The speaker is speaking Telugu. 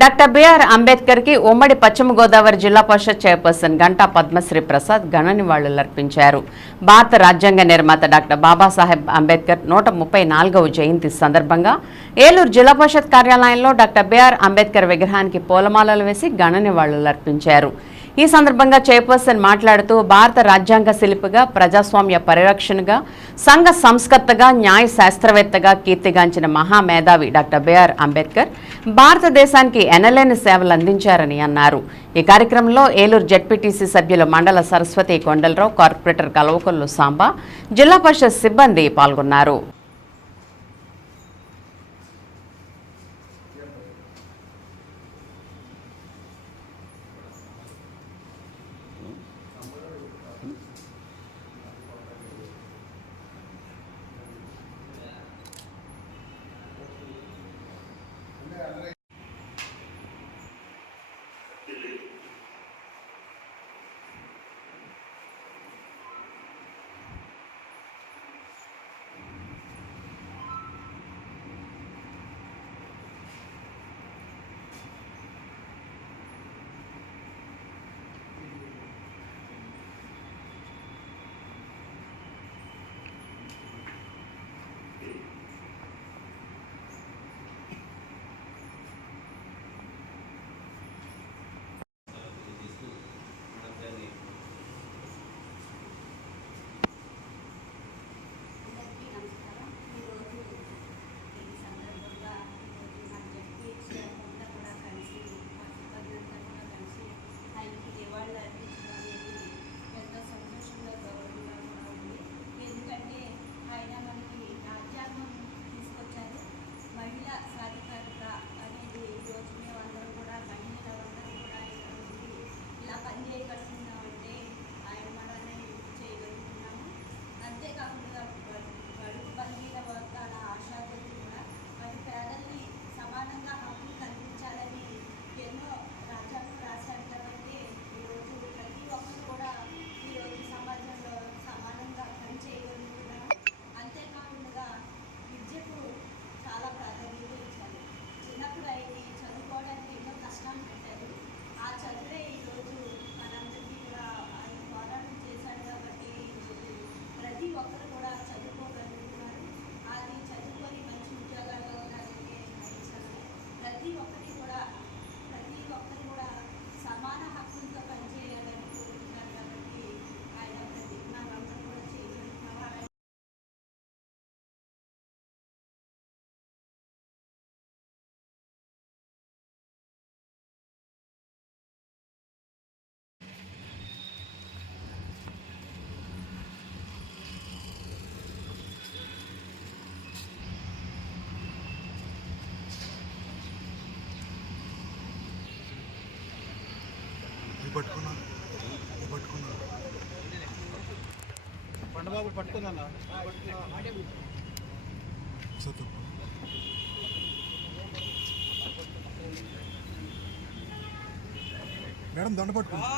డాక్టర్ బిఆర్ అంబేద్కర్కి ఉమ్మడి పశ్చిమ గోదావరి జిల్లా పరిషత్ చైర్పర్సన్ గంటా పద్మశ్రీ ప్రసాద్ ఘన నివాళులర్పించారు. భారత రాజ్యాంగ నిర్మాత డాక్టర్ బాబాసాహెబ్ అంబేద్కర్ నూట ముప్పై నాలుగవ జయంతి సందర్భంగా ఏలూరు జిల్లా పరిషత్ కార్యాలయంలో డాక్టర్ బిఆర్ అంబేద్కర్ విగ్రహానికి పూలమాలలు వేసి ఘన నివాళులర్పించారు. ఈ సందర్భంగా చైర్పర్సన్ మాట్లాడుతూ భారత రాజ్యాంగ శిల్పిగా ప్రజాస్వామ్య పరిరక్షణగా సంఘ సంస్కర్తగా న్యాయ శాస్త్రవేత్తగా కీర్తిగాంచిన మహామేధావి డాక్టర్ బిఆర్ అంబేద్కర్ భారతదేశానికి ఎనలేని సేవలు అందించారని అన్నారు. ఈ కార్యక్రమంలో ఏలూరు జడ్పీటీసీ సభ్యులు మండల సరస్వతి కొండలరావు కార్పొరేటర్ కలవకొల్లు సాంబా జిల్లా పరిషత్ సిబ్బంది పాల్గొన్నారు. ఇది పట్టుకున్నా ఇది పట్టుకున్నా పండబాబు తప్పు. మేడం దండ పట్టుకున్నా